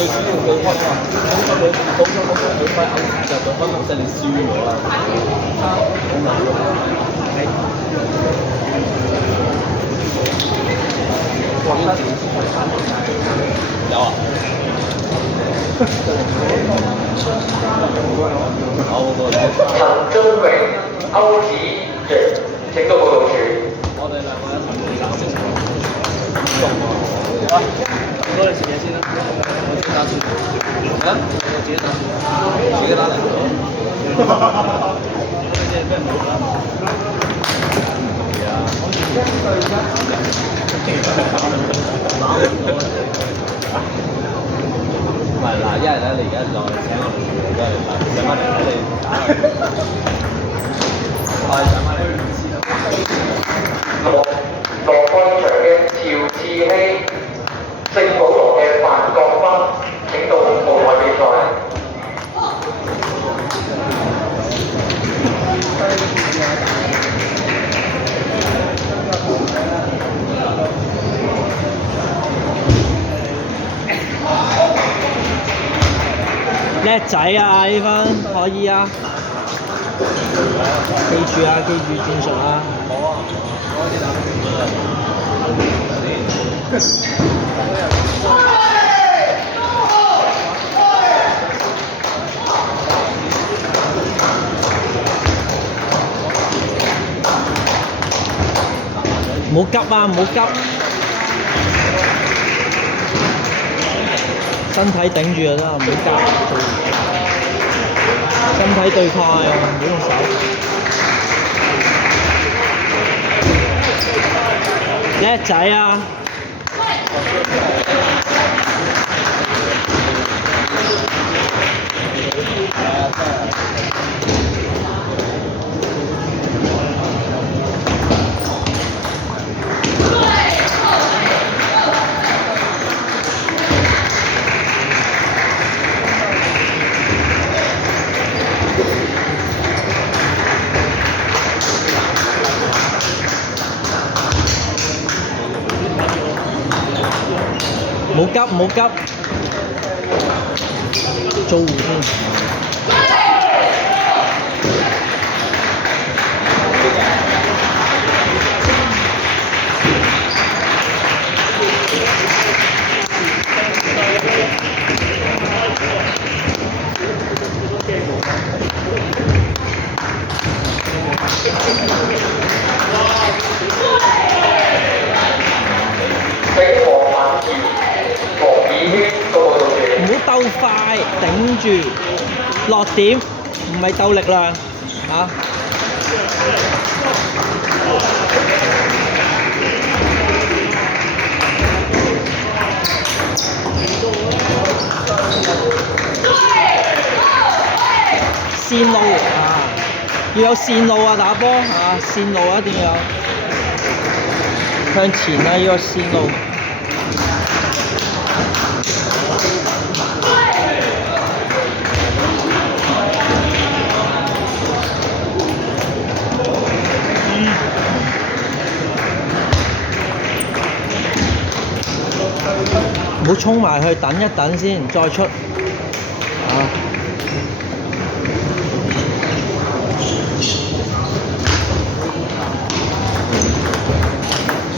最主要對方話，咁佢塊歐就對方即係你輸咗啦。有啊。陳宗榮、歐子傑請到報道處。我哋兩個一齊打先。好啊，唔該你食嘢先啦，我自己打算。係啊，我自己打算，自己打嚟。即係咩唔好啦？係啊。唔係嗱，一係咧，你而家就請我哋做嘅，上翻嚟睇你打。係上翻嚟。落開場嘅趙志希、聖保羅嘅范國斌請到戶外比賽。叻仔啊！呢分可以啊！記住啊，記住戰術啊！唔好急啊！唔好急，身體頂住就得，唔好急。身體對抗啊，唔好用手。叻仔啊！唔好急，唔好急，做弧先。唔好鬥快，頂住，落點，唔係鬥力量，嚇。線路啊，要有線路啊，打波啊，線路一定要有，向前啊，要有線路。唔好衝埋去，等一等先，再出。啊！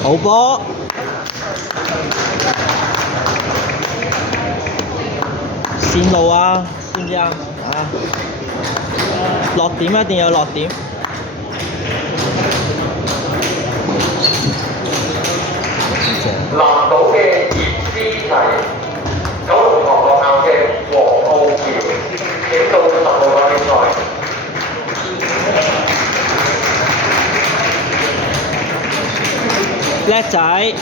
好波！線路啊，知唔知啊？啊！落點一定要落點。南島嘅葉思齊、九龍塘學校嘅黃浩橋請到10號位比賽。叻仔！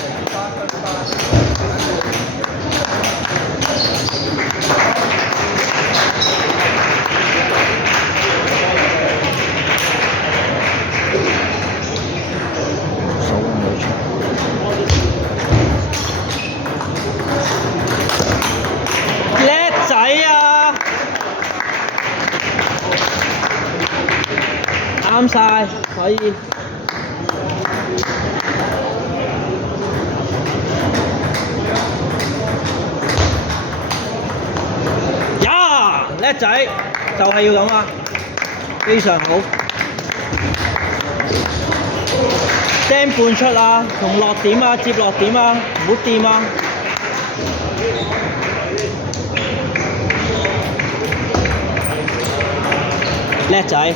啱晒，可以。叻仔，就係要咁啊！非常好。釘半出啊，同落點啊，接落點啊，唔好掂啊！叻仔。